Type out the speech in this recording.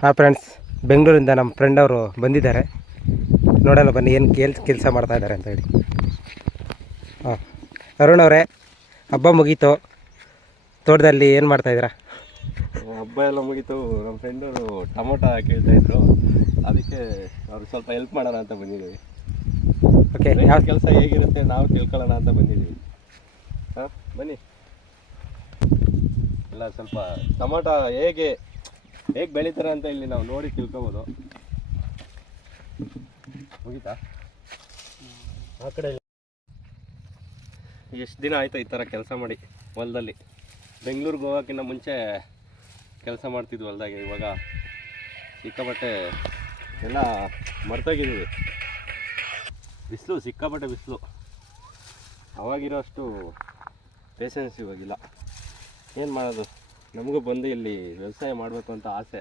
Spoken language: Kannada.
ಹಾಂ ಫ್ರೆಂಡ್ಸ್, ಬೆಂಗಳೂರಿಂದ ನಮ್ಮ ಫ್ರೆಂಡ್ ಅವರು ಬಂದಿದ್ದಾರೆ. ನೋಡೋಣ ಬನ್ನಿ ಏನು ಕೆಲಸ ಮಾಡ್ತಾ ಇದ್ದಾರೆ ಅಂತ ಹೇಳಿ. ಹಾಂ, ಅರುಣ್ ಅವರೇ, ಹಬ್ಬ ಮುಗೀತು, ತೋಟದಲ್ಲಿ ಏನು ಮಾಡ್ತಾಯಿದ್ದೀರಾ? ಹಬ್ಬ ಎಲ್ಲ ಮುಗೀತು. ನಮ್ಮ ಫ್ರೆಂಡವರು ಟೊಮೊಟೊ ಕೇಳ್ತಾಯಿದ್ರು, ಅದಕ್ಕೆ ಅವ್ರಿಗೆ ಸ್ವಲ್ಪ ಹೆಲ್ಪ್ ಮಾಡೋಣ ಅಂತ ಬಂದಿದ್ದೀವಿ. ಓಕೆ, ಯಾವ ಕೆಲಸ ಹೇಗಿರುತ್ತೆ ನಾವು ತಿಳ್ಕೊಳ್ಳೋಣ ಅಂತ ಬಂದಿದ್ದೀವಿ. ಹಾಂ, ಬನ್ನಿ. ಎಲ್ಲ ಸ್ವಲ್ಪ ಟೊಮೊಟೊ ಹೇಗೆ ಬೆಳೀತಾರೆ ಅಂತ ಇಲ್ಲಿ ನಾವು ನೋಡಿ ತಿಳ್ಕೊಬೋದು. ಮುಗೀತಾ? ಆ ಕಡೆ ಎಷ್ಟು ದಿನ ಆಯಿತು ಈ ಥರ ಕೆಲಸ ಮಾಡಿ ಹೊಲದಲ್ಲಿ. ಬೆಂಗಳೂರಿಗೆ ಹೋಗೋಕ್ಕಿಂತ ಮುಂಚೆ ಕೆಲಸ ಮಾಡ್ತಿದ್ವಿ ಹೊಲದಾಗೆ. ಇವಾಗ ಸಿಕ್ಕಾಪಟ್ಟೆ ಎಲ್ಲ ಮರ್ತೋಗಿದ್ದೀವಿ. ಸಿಕ್ಕಾಪಟ್ಟೆ ಬಿಸಿಲು. ಅವಾಗಿರೋ ಅಷ್ಟು ಪೇಷನ್ಸ್ ಇವಾಗಿಲ್ಲ. ಏನು ಮಾಡೋದು, ನಮಗೂ ಬಂದು ಇಲ್ಲಿ ವ್ಯವಸಾಯ ಮಾಡಬೇಕು ಅಂತ ಆಸೆ.